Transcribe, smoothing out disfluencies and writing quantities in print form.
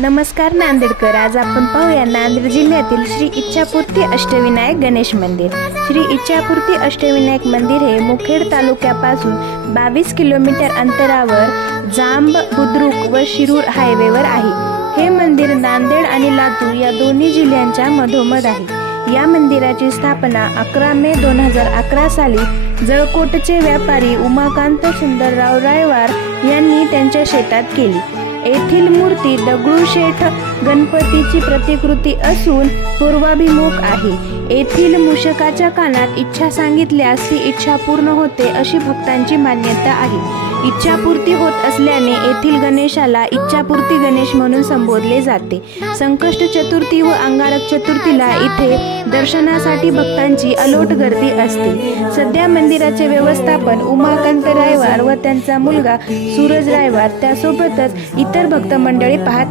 नमस्कार नांदेडकर, आज आपण पाहूया नांदेड जिल्ह्यातील श्री इच्छापूर्ती अष्टविनायक गणेश मंदिर। श्री इच्छापूर्ती अष्टविनायक मंदिर हे मुखेड तालुक्यापासून 22 किलोमीटर अंतरावर जांब बुद्रुक व शिरूर हायवेवर आहे। हे मंदिर नांदेड आणि लातूर या दोन्ही जिल्ह्यांच्या मधोमध आहे। या मंदिराची स्थापना 11 मे 2011 साली जळकोटचे व्यापारी उमाकांत सुंदरराव रायवार यांनी त्यांच्या शेतात केली। येथील मूर्ती दगडूशेठ गणपतीची प्रतिकृती असून पूर्वाभिमुख आहे। येथील मूषकाच्या कानात इच्छा सांगितल्यास ती इच्छा पूर्ण होते अशी भक्तांची मान्यता आहे। इच्छापूर्ती होत असल्याने येथील गणेशाला इच्छापूर्ती गणेश म्हणून संबोधले जाते। संकष्ट चतुर्थी व अंगारक चतुर्थीला इथे दर्शनासाठी भक्तांची अलोट गर्दी असते। सध्या मंदिराचे व्यवस्थापन उमाकांत रायवार व त्यांचा मुलगा सूरज रायवार त्यासोबतच इतर भक्त मंडळी पाहत